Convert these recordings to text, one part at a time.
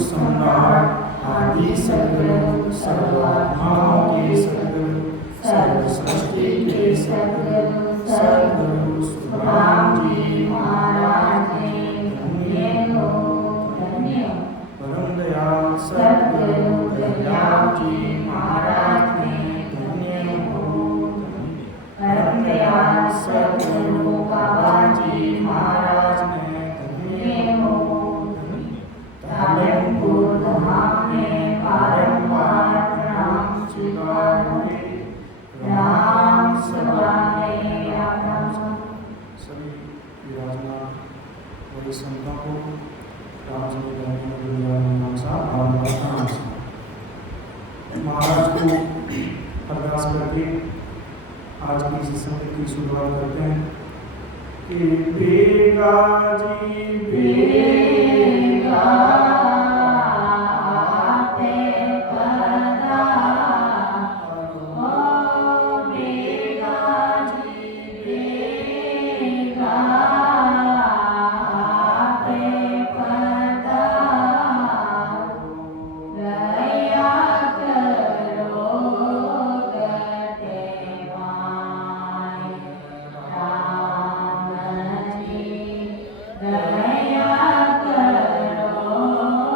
सम्राट आदि सद्गुरु सर्वात्माओं के सद्गुरु सर्व सृष्टि के सद्गुरु सद्गुरु सुखराम जी महाराज ने धन्य हो धन्य हो। परम दयाल सद्गुरु दयाल जी महाराज ने धन्य हो धन्य। परम दयाल सद्गुरु बाबा जी महाराज ने धन्य हो धन्य। धामपुर धाम में बारंबार प्रणाम स्वीकार हुए। राम सभा में आपका सभी विराजमान बड़े संतों को राम महाराज को अरदास करके आज की इस संगत की शुरुआत करते हैं कि बेगा जी बेगा दया करो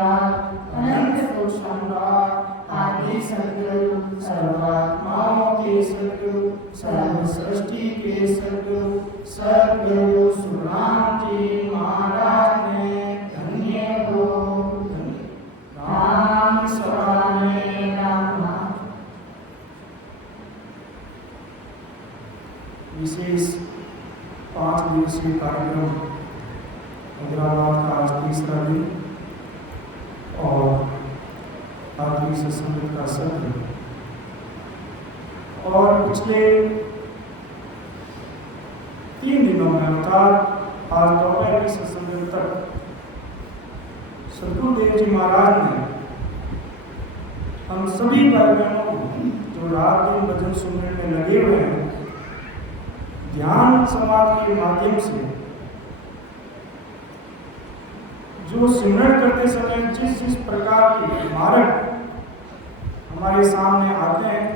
अनंत कोश सम्राट आदि सद्गुरु सर्वात्माओं के सद्गुरु सर्व सृष्टि के सद्गुरु सद्गुरु सुराम जी महाराज ने धन्य हो राम सराने राम। विशेष 5 दिवसीय कार्यक्रम हैदराबाद का आज तीसरा दिन और आखिरी सत्संग का सत्र। और पिछले 3 दिनों में अर्थात आज दोपहर की सत्संग तक सतगुरुदेव जी महाराज ने हम सभी भाई बहनों को जो रात दिन भजन सुनने में लगे हुए हैं, ध्यान समाधि के माध्यम से जो सिमरन करते समय जिस प्रकार के मार्ग हमारे सामने आते हैं,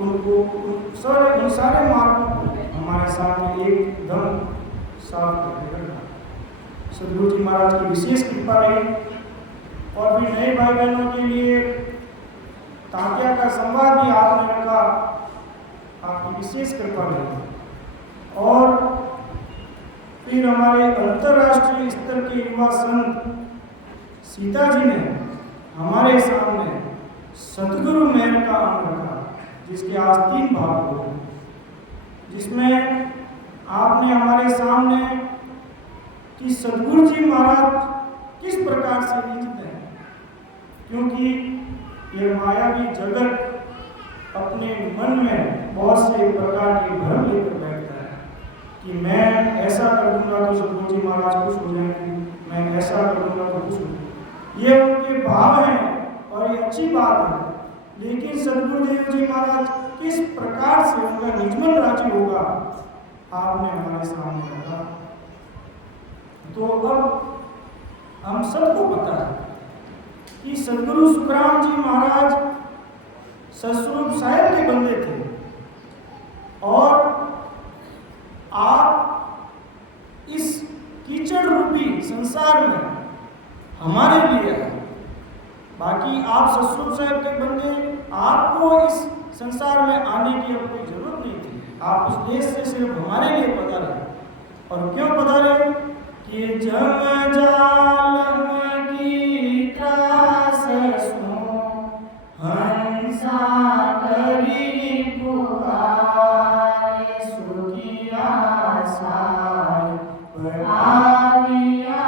उनको उन सारे मार्गों को हमारे सामने एकदम साफ करके रखना सदगुरु जी महाराज की विशेष कृपा रही। और भी नए भाई बहनों के लिए तांत्या का संवाद भी आपने रखा, आपकी विशेष कृपा रही। और फिर हमारे अंतरराष्ट्रीय स्तर के युवा संत सीता जी ने हमारे सामने सतगुरु मेहर का अंग रखा, जिसके आज 3 भाग हो गए, जिसमें आपने हमारे सामने कि सतगुरु जी महाराज किस प्रकार से रीझते हैं, क्योंकि ये मायावी जगत अपने मन में बहुत से प्रकार के भ्रम लेकर बैठता है कि मैं ऐसा कर दूंगा तो सतगुरु जी महाराज खुश हो जाएंगे, मैं ऐसा कर दूंगा तो खुश हो। ये उनके भाव हैं और ये अच्छी बात है, लेकिन सतगुरुदेव जी महाराज किस प्रकार से उनका निजमन राज्य होगा आपने हमारे सामने रखा। तो अब हम सबको पता है कि सदगुरु सुखराम जी महाराज सतस्वरूप साहिब के बंदे थे और आप इस कीचड़ रूपी संसार में हमारे लिए है। बाकी आप सतस्वरूप साहिब के बंदे, आपको इस संसार में आने की अब कोई जरूरत नहीं थी। आप उस देश से सिर्फ हमारे लिए पधारे। और क्यों पधारे कि जम जालम की त्रास सो हंसा करी पुकारे सुखिया साय पर आविया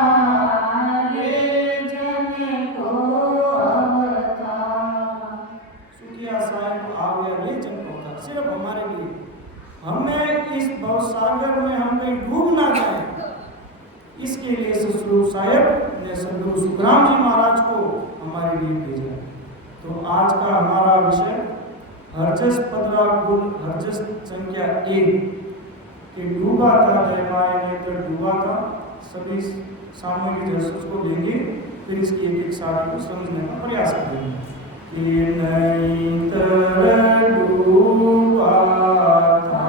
रे जन को अवतार। सुखिया साय को आविया रे जन को अवतार, सिर्फ हमारे लिए। हमें इस भवसागर में हम कहीं डूब ना जाए, इसके लिए सतस्वरूप साहिब ने सदगुरु सुखराम जी महाराज को हमारे लिए भेजा। तो आज का हमारा विषय हरजस 15 गुण हरजस संख्या 1 कि डूबा था दयमाय नेत्र डूबा था। सभी सामूहिक जस को लेंगे, फिर इसकी एक एक सारी को समझने का प्रयास करेंगे कि नेत्र डूबा था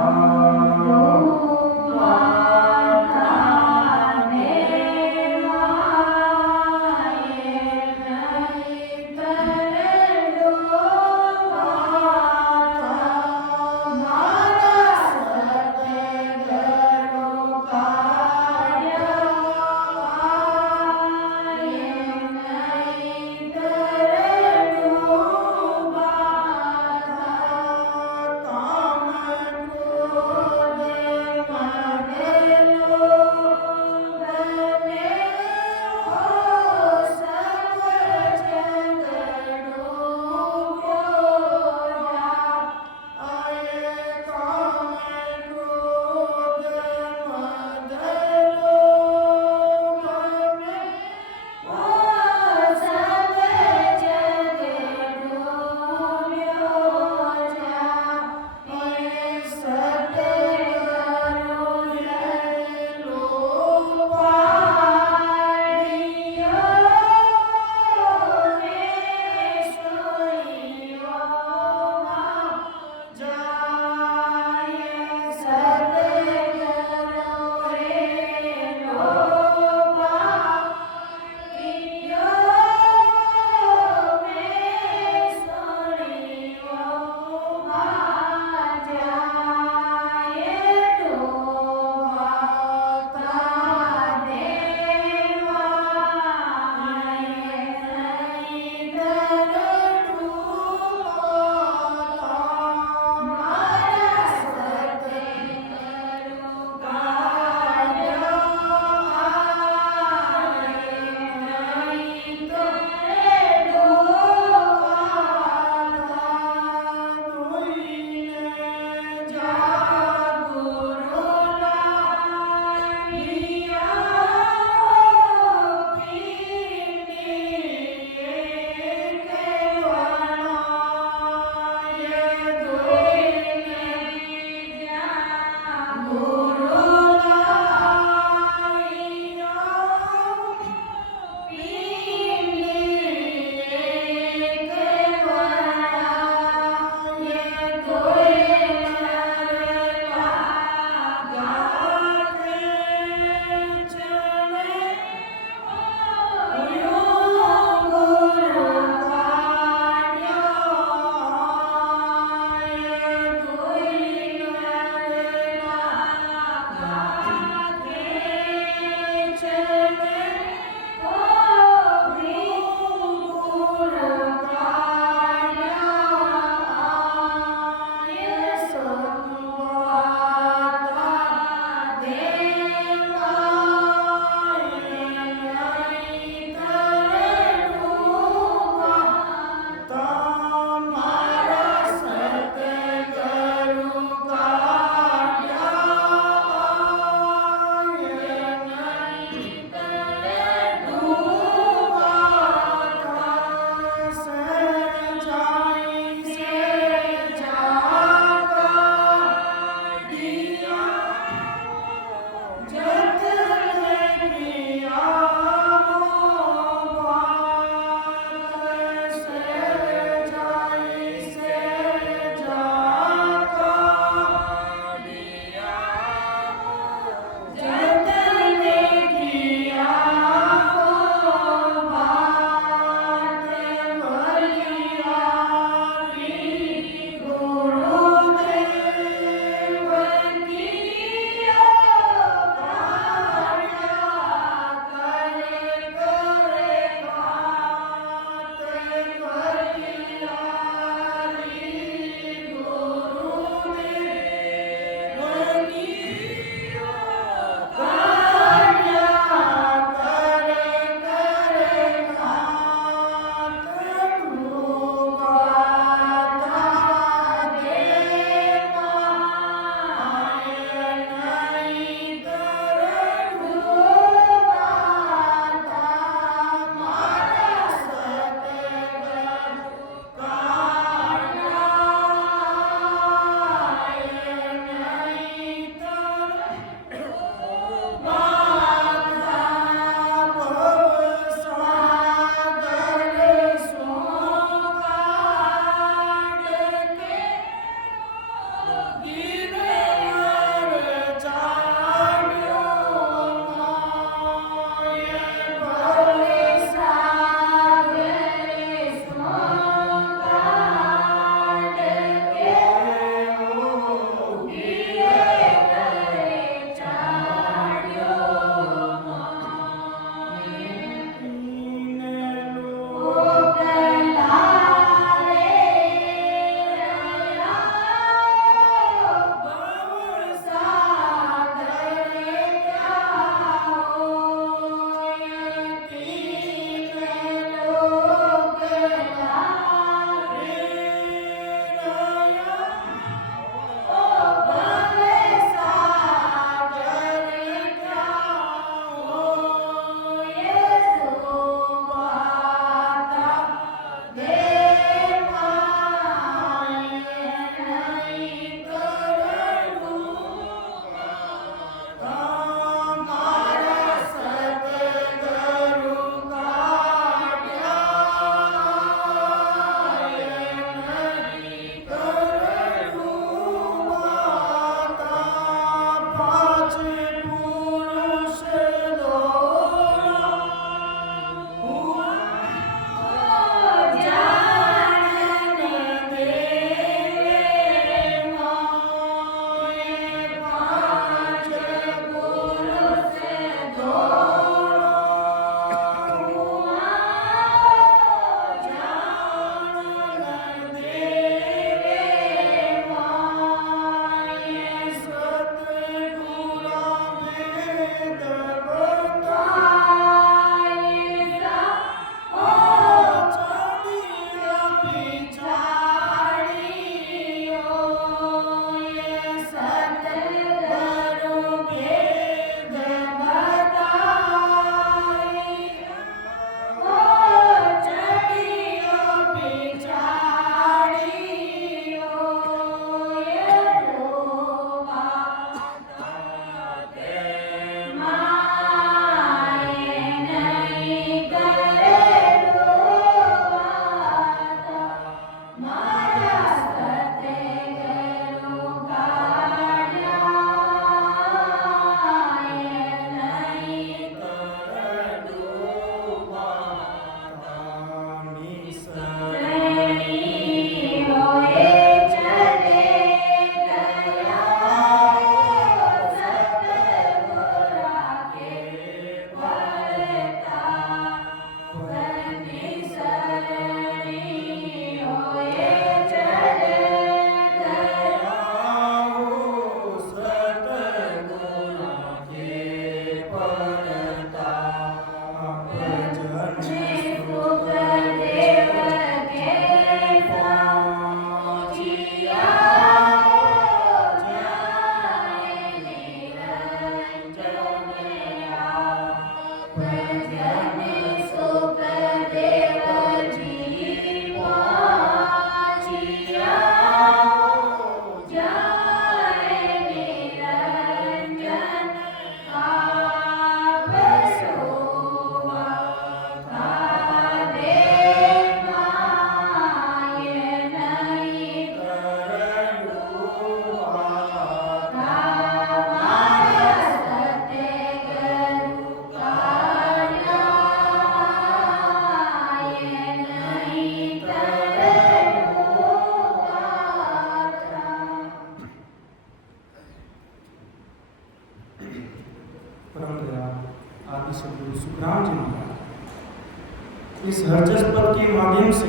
हरजस पद के माध्यम से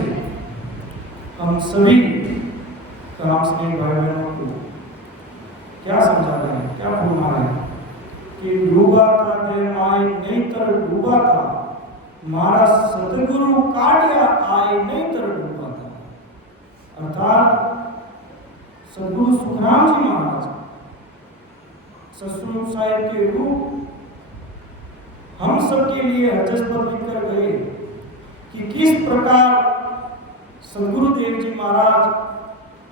हम सभी राम स्नेह भाई बहनों को क्या समझा रहे हैं, क्या फरमा रहे हैं कि डूबा था ते माय नहीं तर डूबा था, मारा सतगुरु काटिया आए नहीं तर डूबा था। अर्थात सदगुरु सुखराम जी महाराज सतसंग साहिब के रूप हम सबके लिए हरजस पर लिखकर गए कि किस प्रकार सदगुरुदेव जी महाराज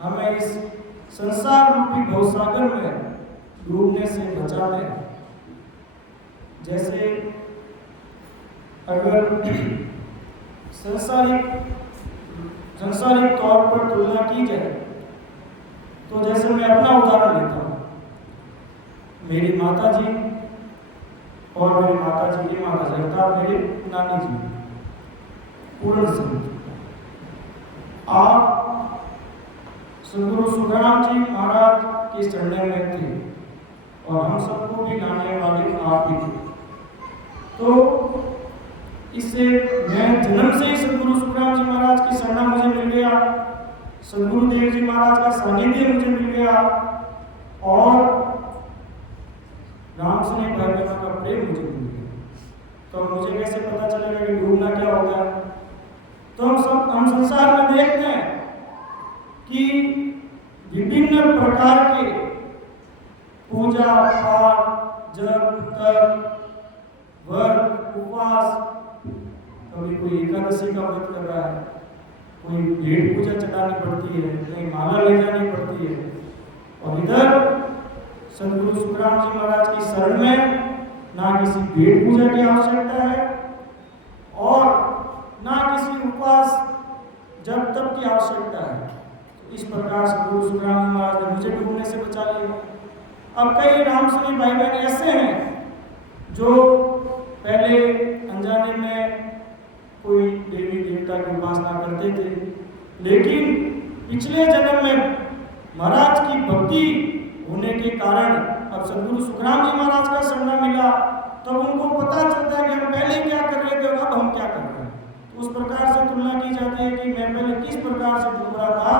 हमें इस संसार रूपी भवसागर में डूबने से बचाते हैं। जैसे अगर सांसारिक तौर पर तुलना की जाए तो जैसे मैं अपना उदाहरण लेता हूँ, मेरी माता जी और मेरी माता जी की माता जी अर्थात मेरी नानी जी पूर्ण संत, आप सदगुरु सुखराम जी महाराज के चरणों में थे और हम सबको भी लाने वाले आप ही थे। तो इससे मैं जन्म से ही सदगुरु सुखराम जी महाराज की शरणा मुझे मिल गया, सदगुरुदेव जी महाराज का सानिध्य मुझे मिल गया और राम स्नेह भाई बहनों का प्रेम मुझे मिल गया। तो मुझे कैसे पता चलेगा कि डूबना क्या होता है? तो हम संसार में देखते हैं कि विभिन्न प्रकार के पूजा पाठ जप तप व्रत उपवास, कभी कोई एकादशी का व्रत कर रहा है, कोई भेंट पूजा चढ़ानी पड़ती है, कहीं माला ले जानी पड़ती है, और इधर सदगुरु सुखराम जी महाराज की शरण में ना किसी भेंट पूजा की आवश्यकता है और ना किसी उपवास जप तप की आवश्यकता है। तो इस प्रकार सदगुरु सुखराम जी महाराज ने मुझे डूबने से बचा लिया। अब कई राम स्नेह भाई बहन ऐसे हैं जो पहले अनजाने में कोई देवी देवता की उपासना करते थे, लेकिन पिछले जन्म में महाराज की भक्ति होने के कारण अब सदगुरु सुखराम जी महाराज का शरण मिला, तब उनको पता चलता है कि हम पहले क्या कर रहे थे और अब हम क्या कर रहे हैं। तो उस प्रकार से तुलना की जाती है कि मैं पहले किस प्रकार से डूब रहा था,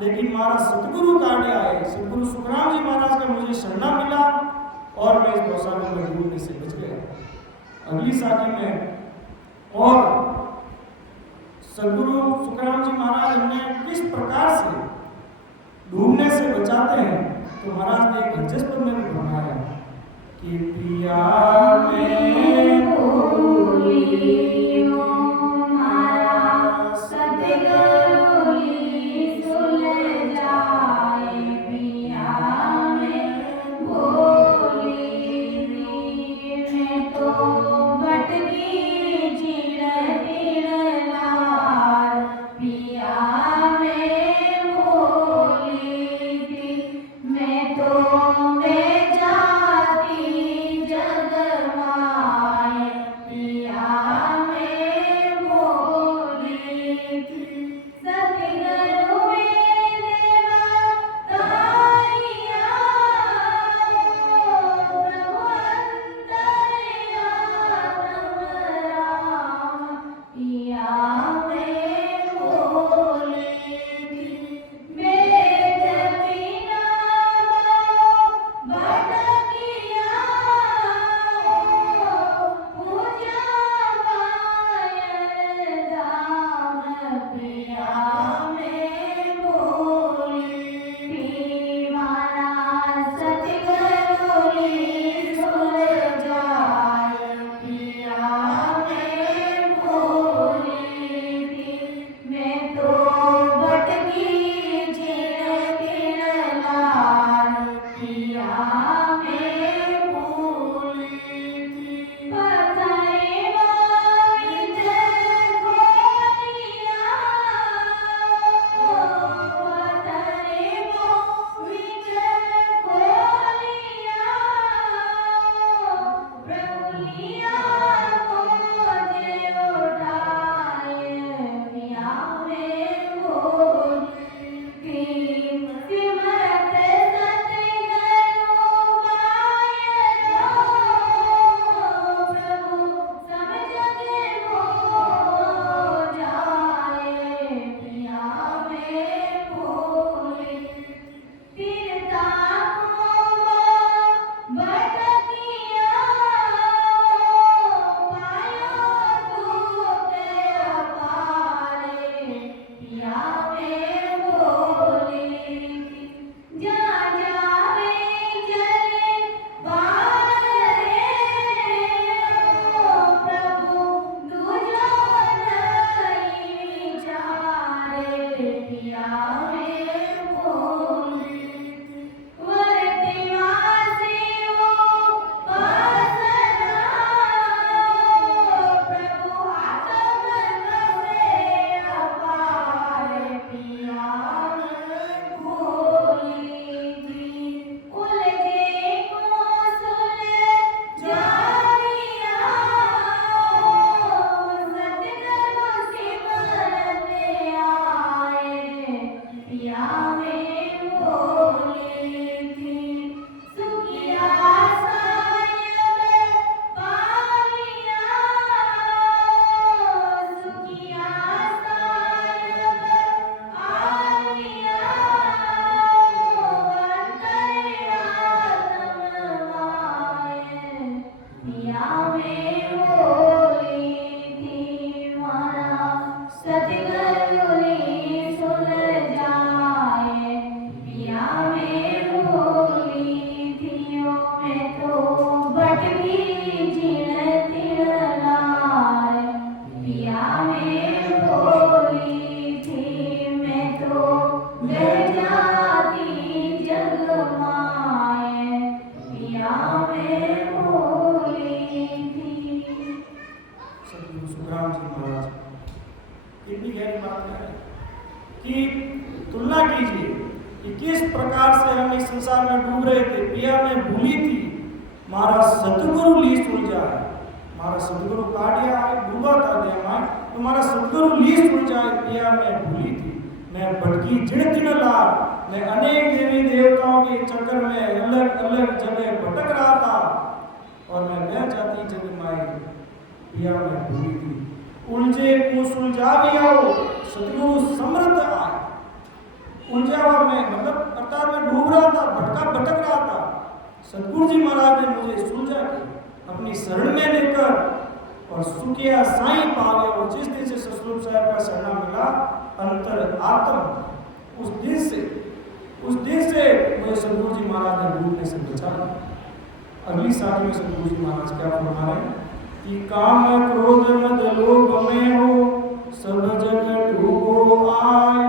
लेकिन महाराज सतगुरु काटे आए, सदगुरु सुखराम जी महाराज का मुझे शरण मिला और मैं इस भवसागर में डूबने से बच गया। अगली साथी में और सदगुरु सुखराम जी महाराज हमें किस प्रकार से डूबने से बचाते हैं, तो महाराज ने एक हरजस पद में भी बनाया कि पिया में भूलियो मारा सतगुरु सुल जाए, पिया में भूली मैं तो भटकी चिड़ लाल, पिया में भूली थी मैं तो मैं जाती जग माए, पिया में भूली थी सतगुरु भोली थी मैं तो मैं जाती जग माए पिया मैं भोली थी। सतगुरु सुखराम जी महाराज इतनी गहरी बात है कि तुलना कीजिए कि किस प्रकार से हम इस संसार में डूब रहे थे। पिया में भूली थी मारा सतगुरु ली सुलझाए। मारा सतगुरु काटिया डूबा था देह में तो मारा सतगुरु ली सुलझाए। पिया में भूली थी मैं भटकी जिण तिन लार। मैं अनेक देवी देवताओं के चक्कर में अलग अलग जगह भटक रहा था और मैं बह जाती जग माई। पिया में भूली थी उलझे को सुलझा भी आओ सतगुरु समर्थ आए। उलझा हुआ मैं मतलब अर्थात मैं डूब रहा था भटक रहा था। सतगुरु जी महाराज ने मुझे सुलझा के अपनी शरण में लेकर और सुखिया साईं पावे। और जिस दिन से सतगुरु साहब का शरणा मिला अंतर आत्म उस दिन से मुझे सतगुरु जी महाराज ने डूबने से बचा। अगली साखी में सतगुरु जी महाराज क्या फरमा रहे हैं कि काम क्रोध मद लोभ में हो सब जग डूबो आय।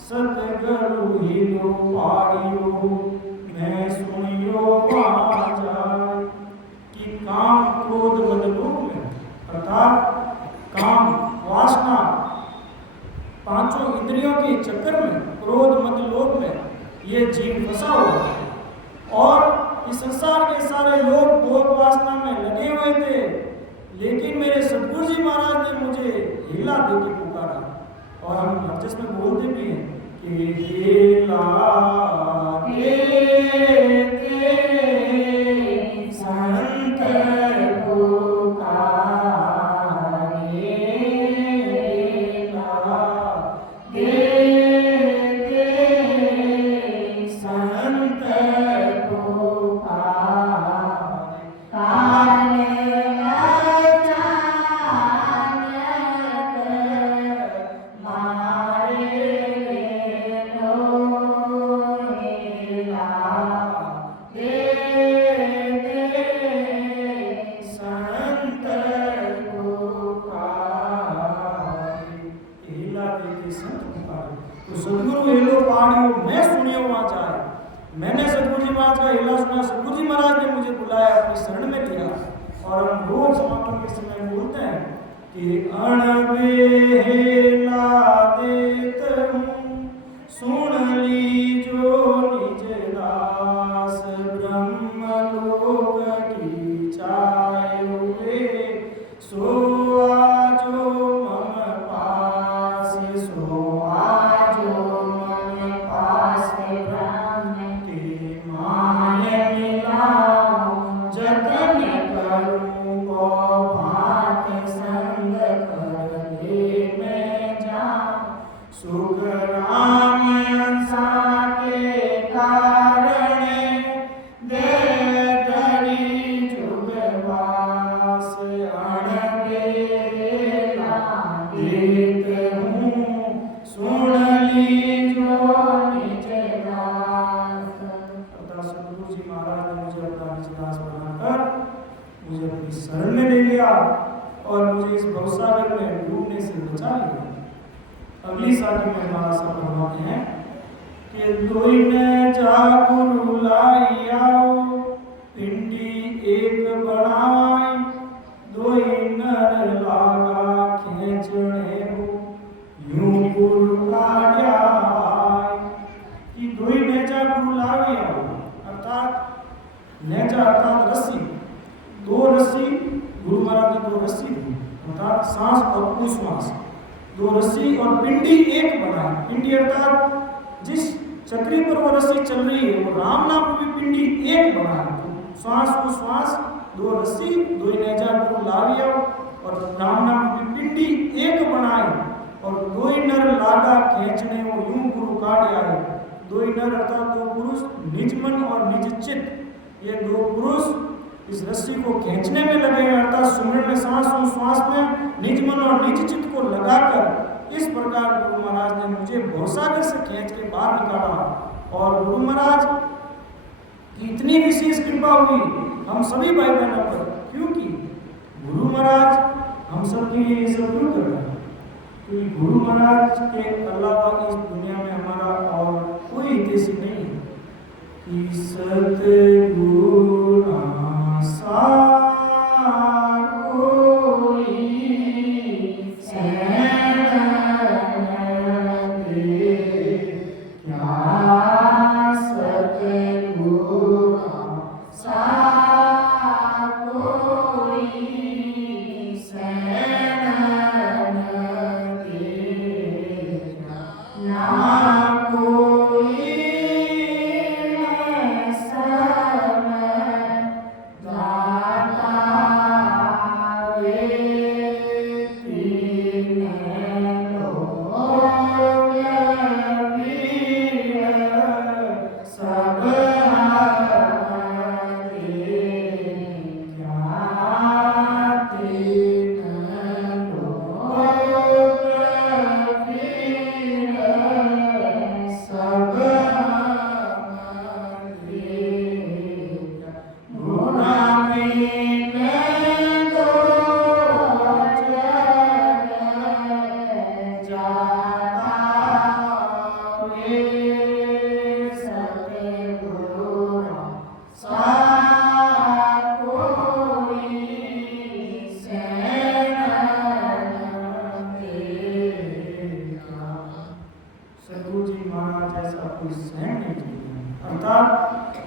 सतगुरु ही लो पाड़ियो मैं सुनियो वहाँ जाय। कि काम क्रोध मद लोभ में अर्थात काम वासना पांचों इंद्रियों के चक्कर में क्रोध मद लोभ में ये जीव फंसा हुआ है। और इस संसार के सारे लोग भोग वासना में लगे हुए थे लेकिन मेरे सतगुरु जी महाराज ने मुझे हिला दे के पुकारा। और हम नरजस में बोलते भी हैं कि हिला दे संत पुकारे। हिला दे संत पुकारे। मैंने सतगुरु जी महाराज का हिला सुना। सतगुरु जी महाराज ने मुझे बुलाया अपनी शरण में लिया। और हम रोज समापन के समय बोलते हैं कि अणबेला देत हूँ सुन लीजो निज दास। ब्रह्मलोक की चाय हुए सो आजो मम पास। सो आजो मम पास जतन करूं को भात संग कर ले मैं जाऊं। सुख राम सा के कारण दे धरी जुगवास। अणबेला देत हूँ सुन लीजो निज दास। सतगुरु जी महाराज ने मुझे अपना निज दास बनाकर मुझे अपनी शरण में ले लिया और मुझे इस भवसागर में डूबने से बचा लिया। अगली साखी में महाराज साहब फरमाते हैं कि दोई ने जागुरु लाई आओ पिंडी एक बनाई। दोई नर लागा खींचने हो यूं गुरु काढ़ा। कि दोई ने जागुरु लाई आओ अर्थात नेजा अर्थात रस्सी। दो रस्सी गुरु महाराज ने दो रस्सी दी अर्थात सांस और उश्वास। दो रस्सी और पिंडी एक बनाई। पिंडी अर्थात जिस चक्री पर वो रस्सी चल रही है वो राम नाम रूपी पिंडी एक बनाई। तो श्वास को श्वास दो रस्सी दो नेजा गुरु लाविया और राम नाम रूपी पिंडी एक बनाई। और दो नर लागा खींचने वो यूं गुरु काढ़ आए। दो नर अर्थात दो पुरुष निज मन और निज चित्त ये दो पुरुष इस रस्सी को खींचने में लगे हैं अर्थात सुमरन में सांस और श्वास में निज मन और निज चित्त को लगाकर इस प्रकार गुरु महाराज ने मुझे भवसागर से खींच के बाहर निकाला। और गुरु महाराज की इतनी विशेष कृपा हुई हम सभी भाई बहनों पर क्योंकि गुरु महाराज हम सब के लिए ये सब क्यों कर रहे हैं। क्योंकि गुरु महाराज के अलावा इस दुनिया में हमारा और कोई हितैषी नहीं है कि सतगुरु ना सार कोई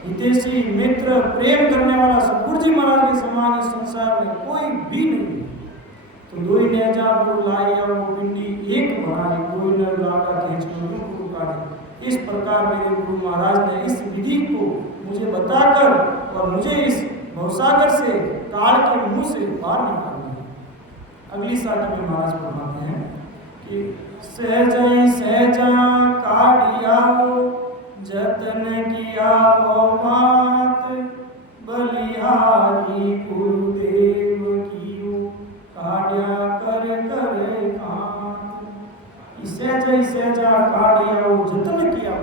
हितैषी मित्र प्रेम करने वाला सतगुरु जी महाराज के समान इस संसार में कोई भी नहीं। तो दो ही नेजा वो लाई और वो पिंडी एक बनाए, कोई न लागा खींच गुरु काढ़े। इस प्रकार मेरे गुरु महाराज ने इस विधि को मुझे बताकर और मुझे इस भवसागर से काल के मुंह से बाहर निकाल दिया। अगली साथ में महाराज फरमाते हैं कि सहजा काढ़ियाओ जतन किया बात बलिहारी गुरुदेव कियो काढ़िया कर कांत। सहजा काढ़ियाओ जतन किया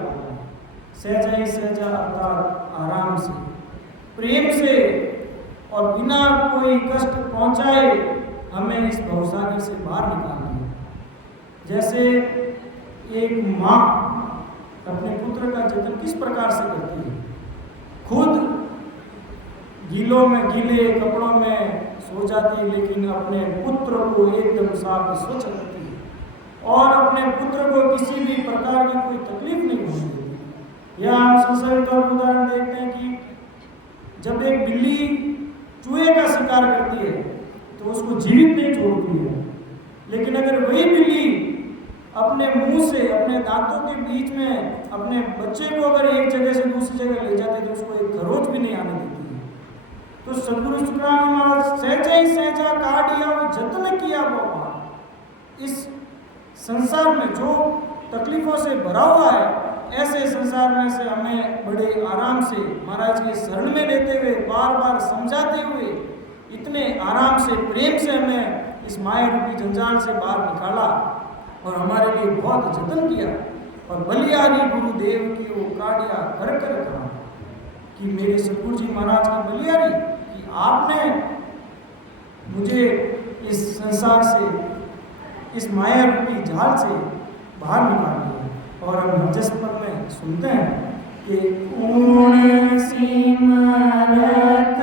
सहजा अर्थात आराम से, प्रेम से और बिना कोई कष्ट पहुंचाए हमें इस भवसागर से बाहर निकाल दिया। जैसे एक माँ अपने पुत्र का जतन किस प्रकार से करती है, खुद गीले कपड़ों में सो जाती है लेकिन अपने पुत्र को एकदम साफ स्वच्छ रखती है और अपने पुत्र को किसी भी प्रकार की कोई तकलीफ नहीं होने देती। या हम संसारिक तौर पर उदाहरण देखते हैं कि जब एक बिल्ली चूहे का शिकार करती है तो उसको जीवित नहीं छोड़ती है, लेकिन अगर वही बिल्ली अपने मुंह से अपने दांतों के बीच में अपने बच्चे को अगर एक जगह से दूसरी जगह ले जाते तो उसको एक खरोच भी नहीं आने देती है। तो सद्गुरु शुक्रानंद महाराज सहजा काढ़िया वो जतन किया वो इस संसार में जो तकलीफों से भरा हुआ है, ऐसे संसार में से हमें बड़े आराम से महाराज के शरण में लेते हुए बार बार समझाते हुए इतने आराम से प्रेम से हमें इस माया रूपी जंजाल से बाहर निकाला और हमारे लिए बहुत जतन किया। और बलियारी गुरुदेव की वो काढ़िया कर कहा कि मेरे सतगुरु जी महाराज की बलियारी कि आपने मुझे इस संसार से, इस माया रूपी जाल से बाहर निकाल दिया। और हम नजस्पद में सुनते हैं कि ऊण सिमरत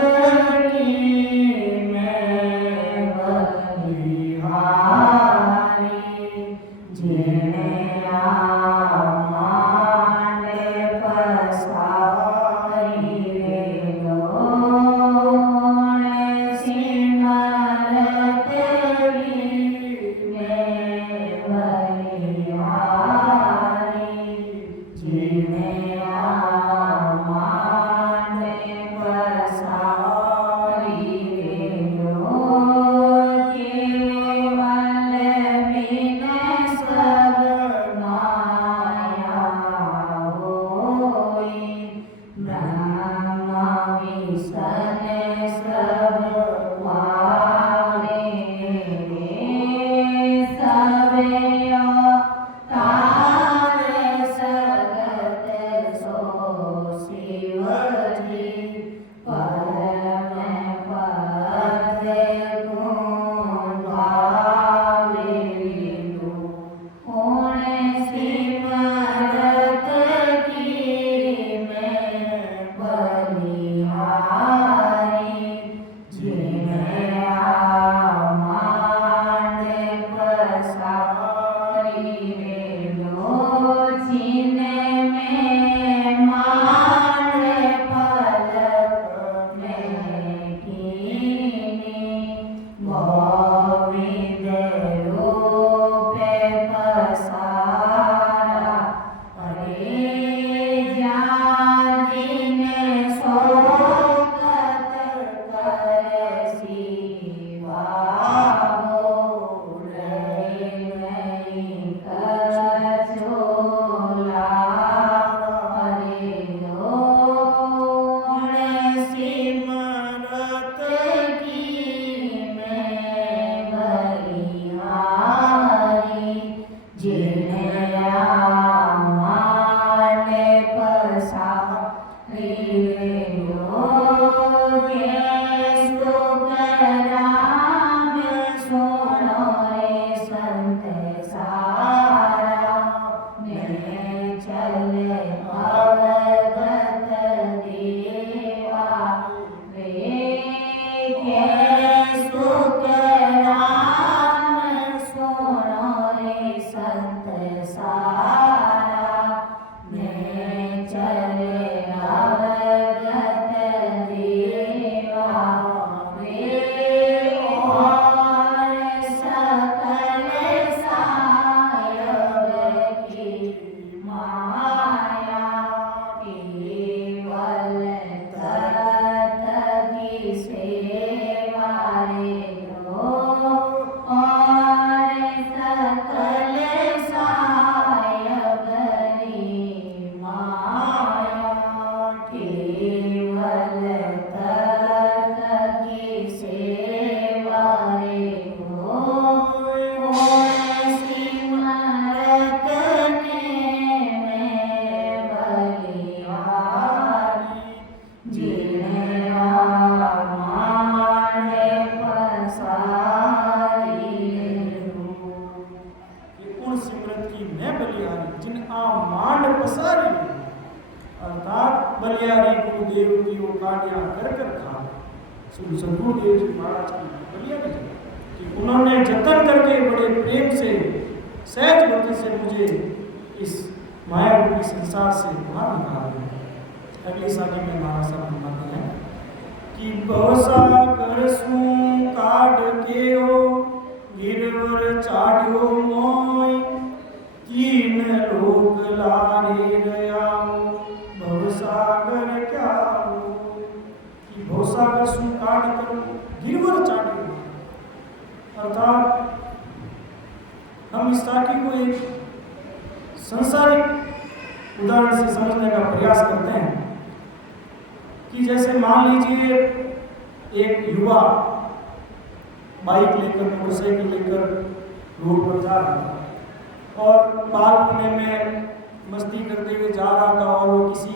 पसारा अरे जाति ने शोकत करसी बाबो नहीं कछोला अरे लोण सिमरत की मैं बलिहारी जिन्हें आमाने पसारी योगे सुकराम सुनो रे संत सारा मैं चले अवगत देवा वे के सुकराम सुनो रे संत सारा मैं चले अवगत देवा वे और सकल सायब की माया केवल तत की सेवा रे लो और सकल सायब री माया केवल तत की सेवा रे लो सिमरत ने मैं बलिहारी जिन्हें आमाने पसारी ये पूर्ण सिमरत की मैं बलिहारी जिन आमांड पसारी अर्थात बलिहारी गुरुदेव की वो काटिया कर खा सदगुरुदेव जी महाराज की बलिहारी जी कि उन्होंने जतन करके बड़े प्रेम से सहज भक्ति से मुझे इस माया रूपी संसार से बाहर निकाला। अगली शादी में महाराज साहब बताते हैं कि भवसागर सू काट के हो गिरवर चाड्यो मोय तीन लोक लारे रयाऊं भवसागर क्या हो कि भवसागर सू काट कर गिरवर चाड्यो अर्थात हम इस साखी को एक संसारिक उदाहरण से समझने का प्रयास करते हैं कि जैसे मान लीजिए एक युवा बाइक लेकर मोटरसाइकिल लेकर रोड पर जा रहा था और बालपने में मस्ती करते हुए जा रहा था और वो किसी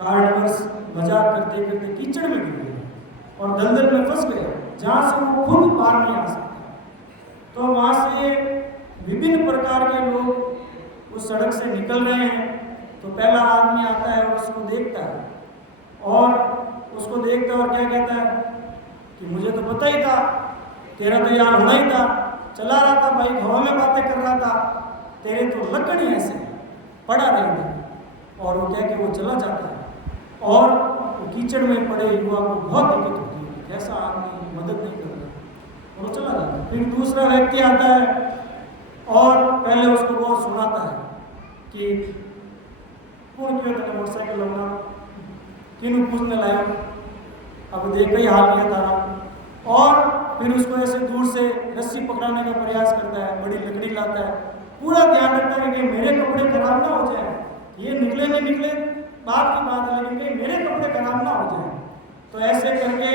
कारणवश मजाक करते करते कीचड़ में गिर गया और दलदल में फंस गया जहाँ से वो खुद पार नहीं आ सकता। तो वहाँ से विभिन्न प्रकार के लोग उस सड़क से निकल रहे हैं तो पहला आदमी आता है और उसको देखता है और उसको देखता है और क्या कहता है कि मुझे तो पता ही था, तेरा तो यार होना ही था, चला रहा था भाई, हवा में बातें कर रहा था, तेरे तो लकड़ी ऐसे पड़ा रही थी। और वो कह के वो चला जाता है और वो कीचड़ में पड़े युवा को बहुत दिक्कत होती है, कैसा आदमी मदद नहीं कर रहा और वो चला जाता है। फिर दूसरा व्यक्ति आता है और पहले उसको बहुत सुनाता है कि कौन क्यों तेने मोटरसाइकिल लौटा किन पूछने लाया, अब देख ही हाल किया तारा। और फिर उसको ऐसे दूर से रस्सी पकड़ाने का प्रयास करता है, बड़ी लकड़ी लाता है, पूरा ध्यान रखता है कि मेरे कपड़े खराब ना हो जाए, ये निकले नहीं निकले बात की बात है, लेकिन कहीं मेरे कपड़े खराब ना हो जाए। तो ऐसे करके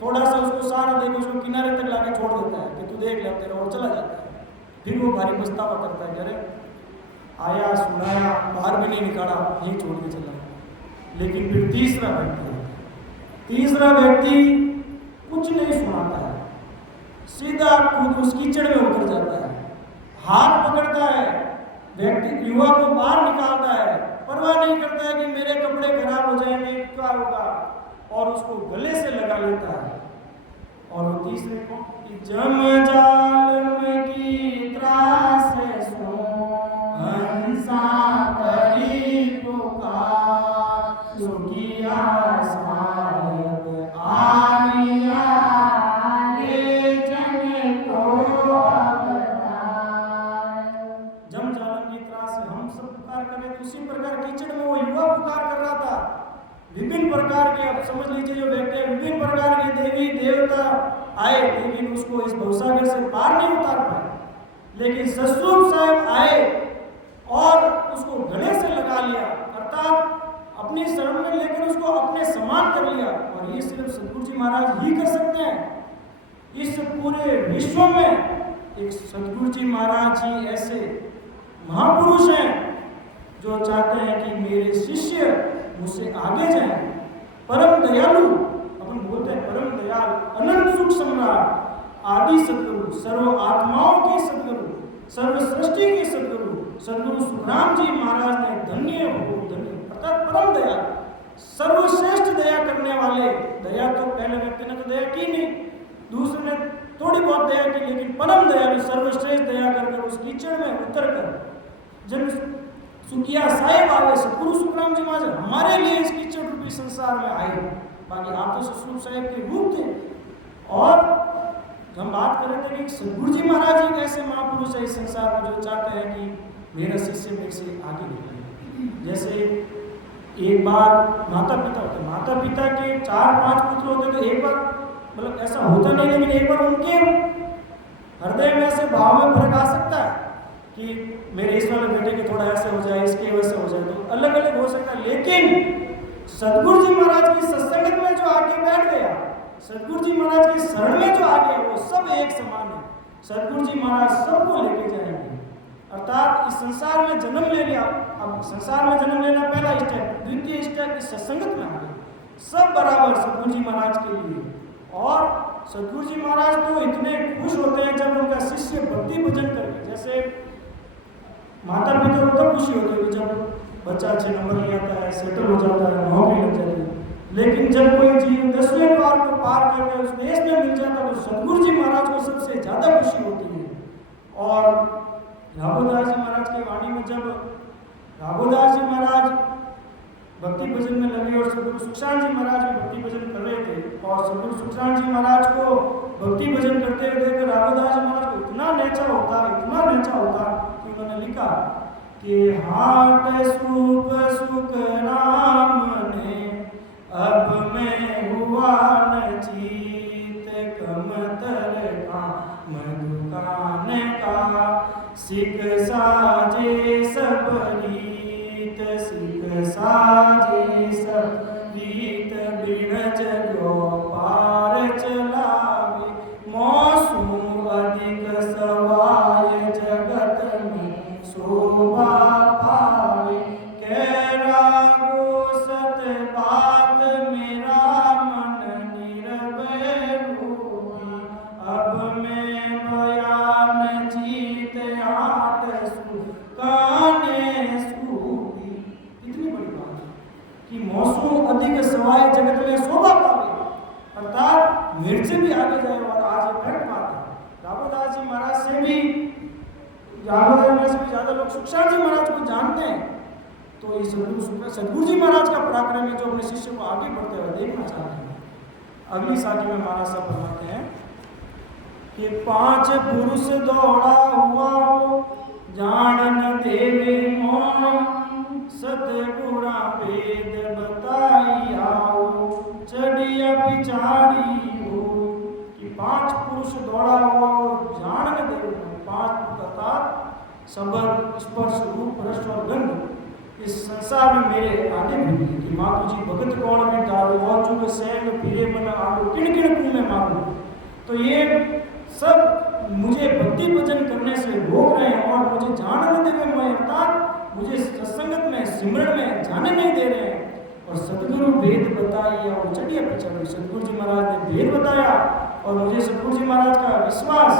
थोड़ा सा उसको सहारा देकर उसको किनारे तक लाके छोड़ देता है कि तू देख ले तेरा, और चला जाता है। फिर वो भारी पछतावा करता है, अरे आया सुनाया बाहर भी नहीं निकाला, यही छोड़ के चला। लेकिन फिर तीसरा व्यक्ति कुछ नहीं सुनाता है, सीधा खुद उस कीचड़ में उतर जाता है, हाथ पकड़ता है, व्यक्ति युवा को बाहर निकालता है, परवाह नहीं करता है कि मेरे कपड़े खराब हो जाएंगे, क्या होगा, और उसको गले से लगा लेता है। और वो तीसरे को जम जालम की त्रास सो हंसा करी पुकार सुखिया साहेब आलिया ले जने को अवतार। उसी प्रकार कीचड़ में वो युवा पुकार कर रहा था। विभिन्न प्रकार के, आप समझ लीजिए, जो व्यक्ति विभिन्न प्रकार के देवी देवता आए, लेकिन उसको इस भवसागर से पार नहीं उतार पाए। लेकिन सतस्वरूप साहब आए और उसको गले से लगा लिया, अर्थात अपनी शरण में लेकर उसको अपने समान कर लिया। और ये सिर्फ सतगुरु जी महाराज ही कर सकते हैं। इस पूरे विश्व में एक सतगुरु जी महाराज ही ऐसे महापुरुष हैं जो चाहते हैं कि मेरे शिष्य मुझसे आगे जाएं। परम दयालु, अपन बोलते हैं परम दयाल, अनंत सुख सम्राट, आदि सदगुरु, सर्व आत्माओं के सदगुरु, सर्व सृष्टि के सदगुरु सदगुरु सुखराम जी महाराज ने धन्य हो धन्य, अर्थात परम दया, सर्वश्रेष्ठ दया करने वाले। दया तो पहले व्यक्ति ने तो दया की नहीं, दूसरे ने थोड़ी बहुत दया की, लेकिन परम दयालु सर्वश्रेष्ठ दया कर उस कीचड़ में उतर कर जब सुखिया साहेब आए, सतगुरु सुखराम जी महाराज हमारे लिए इस कीचड़ रूपी संसार में आए। बाकी आप तो सतगुरु साहेब के रूप थे। और हम बात कर रहे थे कि सतगुरु जी महाराज एक ऐसे महापुरुष है इस संसार में जो चाहते हैं कि मेरा शिष्य मेरे से आगे निकले। जैसे एक बार माता पिता होते, माता पिता के 4-5 पुत्र होते, तो एक बार, मतलब ऐसा होता नहीं, लेकिन एक बार उनके हृदय में ऐसे भाव में फर्क आ सकता है कि मेरे इस वाले बेटे के थोड़ा ऐसे हो जाए, इसके वैसे हो जाए, तो अलग अलग हो सकता है। लेकिन सतगुरु जी महाराज की सत्संगत में जो आके बैठ गया, सतगुरु जी महाराज के शरण में जो आ गया, वो सब एक समान है। सतगुरु जी महाराज सबको लेके जाएंगे। अर्थात इस संसार में जन्म ले लिया, अब संसार में जन्म लेना पहला स्टेप, द्वितीय स्टेप इस सत्संगत में आ गया, सब बराबर सतगुरु जी महाराज के लिए। और सतगुरु जी महाराज तो इतने खुश होते हैं जब उनका शिष्य भक्ति भजन करके, जैसे माता पिता को तब खुशी होती है जब बच्चा अच्छे नंबर ले आता है, सेटल हो जाता है, नौकरी लग जाती है। लेकिन जब कोई जीव 10वें पार को पार करके उस देश में मिल जाता है तो सतगुरु जी महाराज को सबसे ज्यादा खुशी होती है। और राघोदास जी महाराज की वाणी में जब राघोदास जी महाराज भक्ति भजन में लगे और सतगुरु सुखसान जी महाराज भी भक्ति भजन कर रहे थे, और सतगुरु सुखसान जी महाराज को भक्ति भजन करते हुए देखकर राघोदास जी महाराज को इतना नेचा होता कि उन्होंने लिखा कि हाट सूप सुख राम ने अब मैं हुआ न जीत, कमतर का मधुकान का सिख साजे सब रीत, सिख साजे सब रीत, बिन जगो पार चलावे, मौसू अधिक सवाय जगत में शोभा पावे, कह रागो सत बात मेरा मन निरभय होई, अब मैं बयान जीत आठ सुकाने सूही। इतनी बड़ी बात है कि मौसम अधिक सवाय जगत में शोभा पावे, अर्थात मेरे से भी आगे जाए। और आज ये फैक्ट बात है, राघोदास जी महाराज से भी, राघोदास महाराज से भी ज्यादा लोग सुखसान जी महाराज को जानते हैं। तो इस सतगुरु जी महाराज का पराक्रम है जो अपने शिष्य को आगे बढ़ते हुए देखना चाहते हैं। अगली साखी में महाराज साहब बताते हैं कि 5 पुरुष दौड़ा हुआ हो, जान न देवे मोह, सतगुरा वेद बताई आओ, चढ़िया पिछाड़ी हो। कि 5 पुरुष दौड़ा हुआ और जान न देवे, 5 अर्थात शब्द, स्पर्श, रूप, रस और गंध इस संसार में मेरे आगे भी कि माँ तुझी भगत कौन में डालो, और चुग सैंग फिरे मन आलो, किण किण तू में मांगो। तो ये सब मुझे भक्ति भजन करने से रोक रहे हैं और मुझे जान न देवे मैं, अर्थात मुझे सत्संगत में सिमरण में जाने नहीं दे रहे हैं। और सतगुरु वेद बताइए और चढ़िया पिछड़, सतगुरु जी महाराज ने वेद बताया और मुझे सतगुरु जी महाराज का विश्वास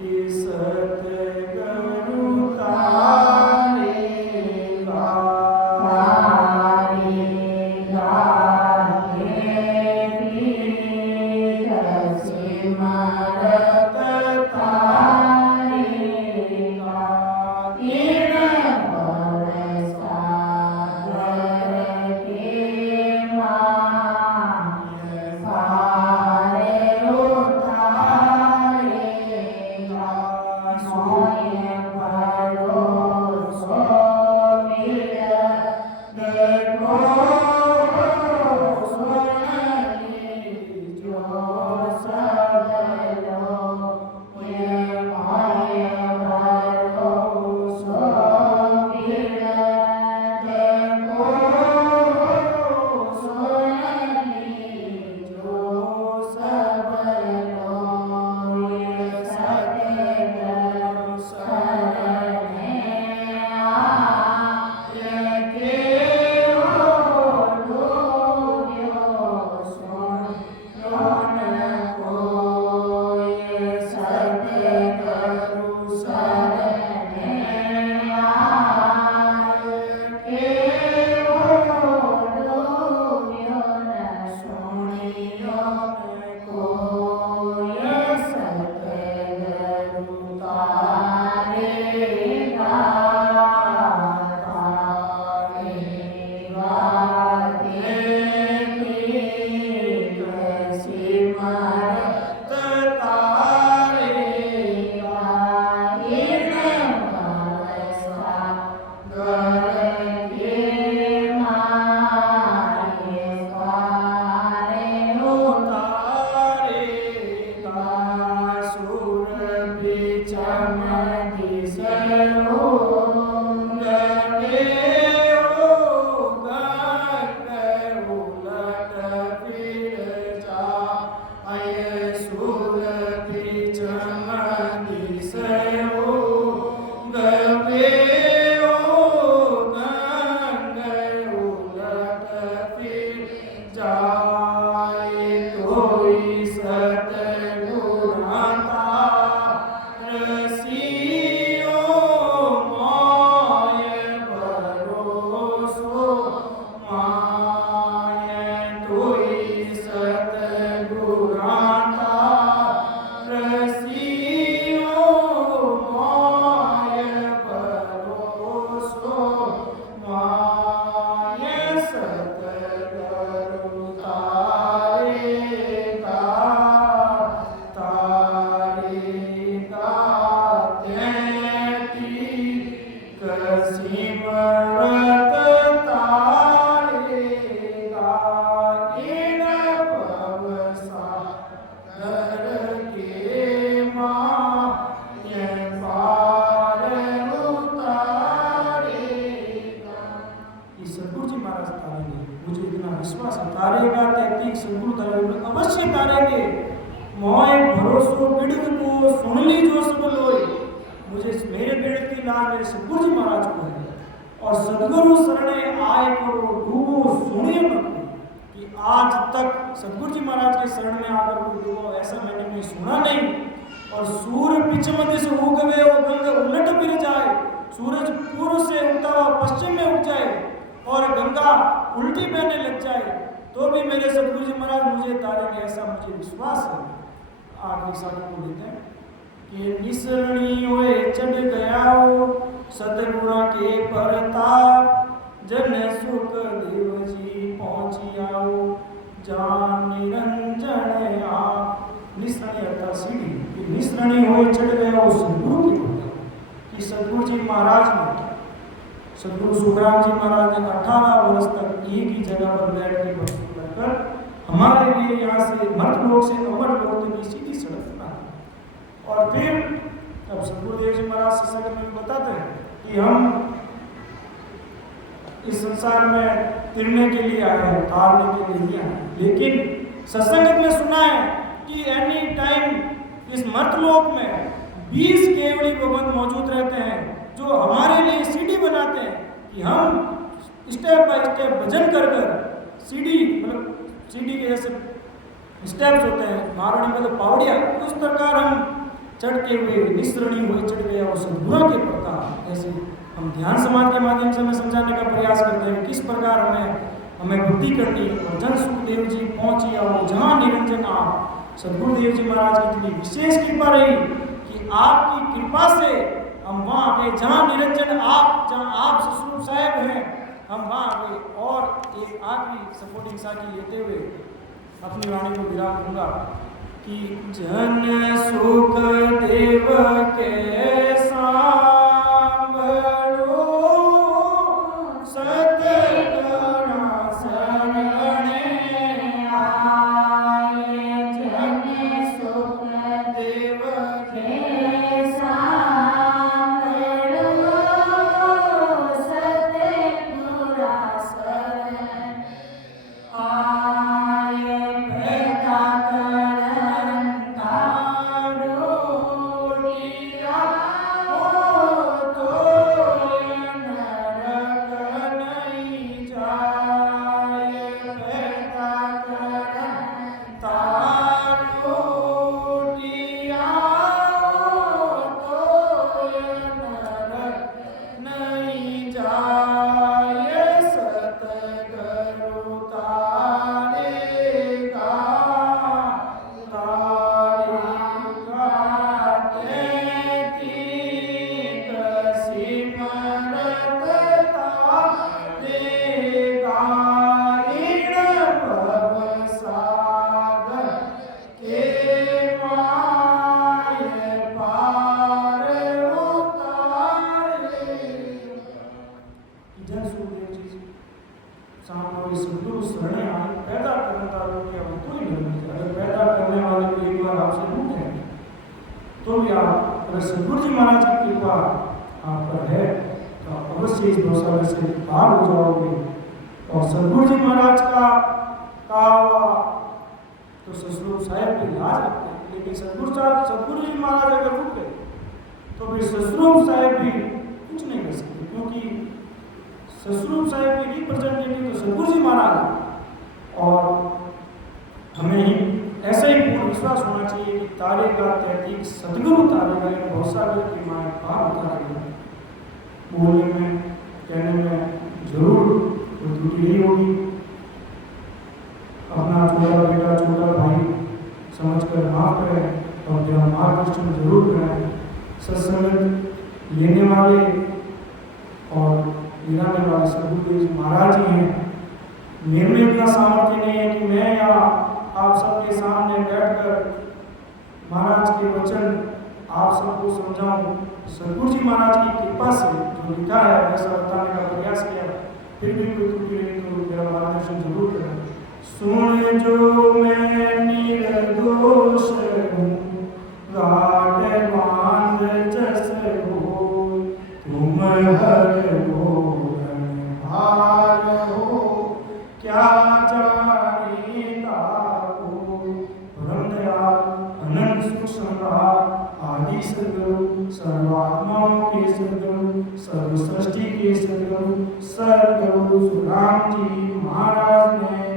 कि सतगुरु तारे Hare तो भी आप अगर सदगुरु जी महाराज की कृपा आप पर है तो आप अवश्य इस गौशाला से पार हो जाओगे। और सदगुरु जी महाराज का कहा हुआ तो ससुर साहब की लाज रखते हैं, लेकिन सदगुरु जी महाराज अगर रुक गए तो फिर ससुर साहब भी कुछ नहीं कर सकते, क्योंकि ससुर साहब की रिप्रेजेंटेटिव तो सदगुरु जी महाराज। और हमें ही ऐसा ही पूर्ण विश्वास होना चाहिए कि तारेगा तहकीक सदगुरु तारेगा, गौशाला की माँ पार उतारेगा। बोलने में कहने में जरूर कोई त्रुटि नहीं होगी। अपना छोटा बेटा छोटा भाई समझकर माफ करें और मेरा मार्गदर्शन जरूर करें। सत्संग लेने वाले और गिराने वाले सदगुरु जी महाराज ही हैं। मेरे में इतना सामर्थ्य नहीं है कि मैं या आप सबके सामने बैठकर महाराज के वचन आप सबको समझाऊं। सदगुरु जी महाराज की कृपा से जो लिखा है वैसा बताने का प्रयास किया, फिर भी कोई त्रुटि रही तो मेरा मार्गदर्शन जरूर करें। सुन जो मैं निर्दोष हूँ, गाढ़ बांध जस हो, तुम हर भार हो, क्या जाने ताको। परम दयाल अनंत सुख सम्राट आदि सद्गुरु, सर्वात्माओं के सद्गुरु, सर्व सृष्टि के सद्गुरु, सद्गुरु सुराम जी महाराज ने